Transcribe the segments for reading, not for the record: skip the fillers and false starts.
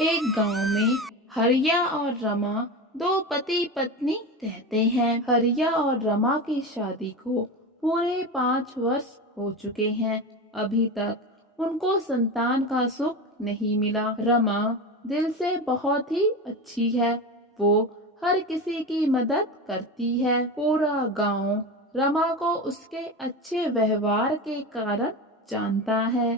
एक गांव में हरिया और रमा दो पति पत्नी रहते हैं। हरिया और रमा की शादी को पूरे 5 वर्ष हो चुके हैं। अभी तक उनको संतान का सुख नहीं मिला। रमा दिल से बहुत ही अच्छी है। वो हर किसी की मदद करती है। पूरा गांव रमा को उसके अच्छे व्यवहार के कारण जानता है।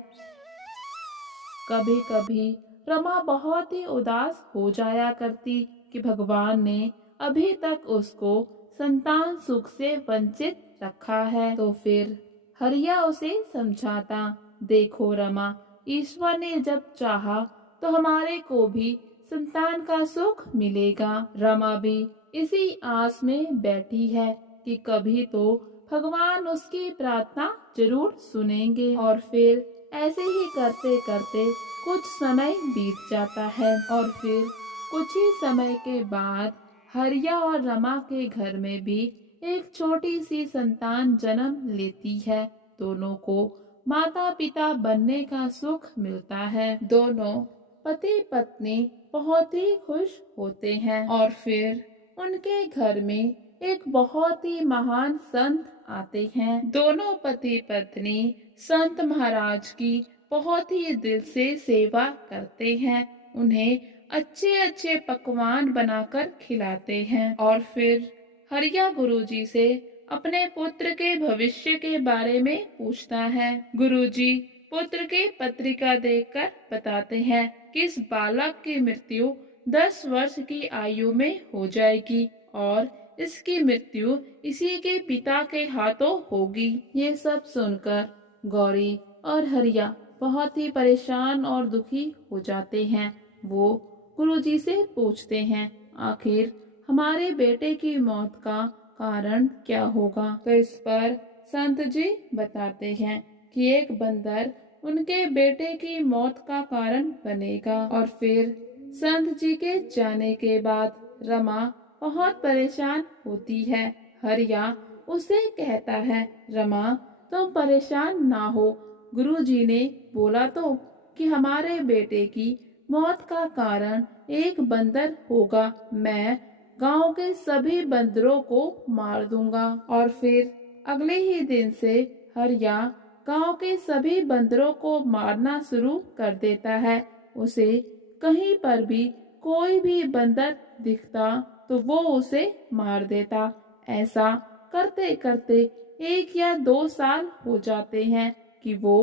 कभी कभी रमा बहुत ही उदास हो जाया करती कि भगवान ने अभी तक उसको संतान सुख से वंचित रखा है। तो फिर हरिया उसे समझाता, देखो रमा, ईश्वर ने जब चाहा तो हमारे को भी संतान का सुख मिलेगा। रमा भी इसी आस में बैठी है कि कभी तो भगवान उसकी प्रार्थना जरूर सुनेंगे। और फिर ऐसे ही करते करते कुछ समय बीत जाता है और फिर कुछ ही समय के बाद हरिया और रमा के घर में भी एक छोटी सी संतान जन्म लेती है। दोनों को माता पिता बनने का सुख मिलता है। दोनों पति पत्नी बहुत ही खुश होते हैं और फिर उनके घर में एक बहुत ही महान संत आते हैं। दोनों पति पत्नी संत महाराज की बहुत ही दिल से सेवा करते हैं। उन्हें अच्छे अच्छे पकवान बनाकर खिलाते हैं और फिर हरिया गुरुजी से अपने पुत्र के भविष्य के बारे में पूछता है। गुरुजी पुत्र के पत्रिका देखकर बताते हैं कि इस बालक की मृत्यु 10 वर्ष की आयु में हो जाएगी और इसकी मृत्यु इसी के पिता के हाथों होगी। ये सब सुनकर गौरी और हरिया बहुत ही परेशान और दुखी हो जाते हैं। वो गुरुजी से पूछते हैं, आखिर हमारे बेटे की मौत का कारण क्या होगा? तो इस पर संत जी बताते हैं कि एक बंदर उनके बेटे की मौत का कारण बनेगा। और फिर संत जी के जाने के बाद रमा बहुत परेशान होती है। हरिया उसे कहता है, रमा तुम परेशान ना हो, गुरुजी ने बोला तो कि हमारे बेटे की मौत का कारण एक बंदर होगा। मैं गांव के सभी बंदरों को मार दूंगा। और फिर अगले ही दिन से हरिया गांव के सभी बंदरों को मारना शुरू कर देता है। उसे कहीं पर भी कोई भी बंदर दिखता तो वो उसे मार देता। ऐसा करते करते 1 या 2 साल हो जाते हैं कि वो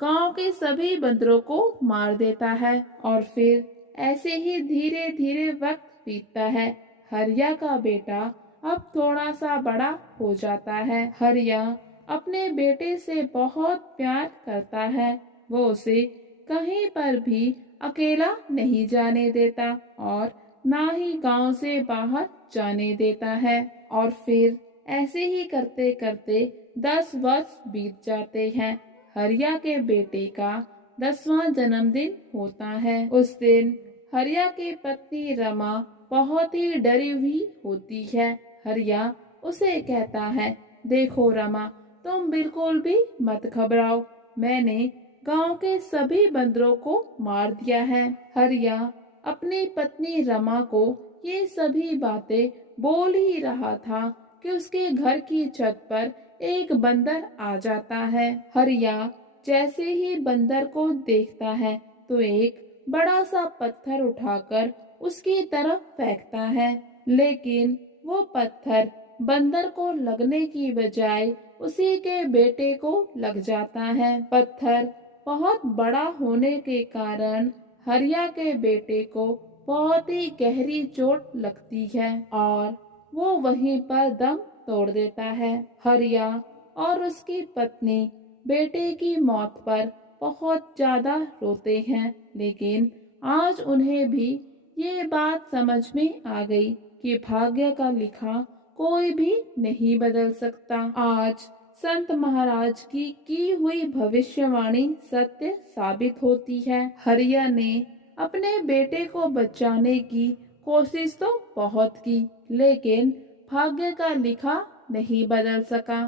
गांव के सभी बंदरों को मार देता है। और फिर ऐसे ही धीरे धीरे वक्त बीतता है। हरिया का बेटा अब थोड़ा सा बड़ा हो जाता है। हरिया अपने बेटे से बहुत प्यार करता है। वो उसे कहीं पर भी अकेला नहीं जाने देता और ना ही गांव से बाहर जाने देता है। और फिर ऐसे ही करते करते 10 वर्ष बीत जाते हैं। हरिया के बेटे का 10वां जन्मदिन होता है। उस दिन हरिया की पत्नी रमा बहुत ही डरी हुई होती है। हरिया उसे कहता है, देखो रमा, तुम बिल्कुल भी मत घबराओ, मैंने गांव के सभी बंदरों को मार दिया है। हरिया अपनी पत्नी रमा को ये सभी बातें बोल ही रहा था कि उसके घर की छत पर एक बंदर आ जाता है। हरिया जैसे ही बंदर को देखता है तो एक बड़ा सा पत्थर उठाकर उसकी तरफ फेंकता है, लेकिन वो पत्थर बंदर को लगने की बजाय उसी के बेटे को लग जाता है। पत्थर बहुत बड़ा होने के कारण हरिया के बेटे को बहुत ही गहरी चोट लगती है और वो वहीं पर दम तोड़ देता है। हरिया और उसकी पत्नी बेटे की मौत पर बहुत ज्यादा रोते हैं, लेकिन आज उन्हें भी ये बात समझ में आ गई कि भाग्य का लिखा कोई भी नहीं बदल सकता। आज संत महाराज की हुई भविष्यवाणी सत्य साबित होती है। हरिया ने अपने बेटे को बचाने की कोशिश तो बहुत की, लेकिन भाग्य का लिखा नहीं बदल सका।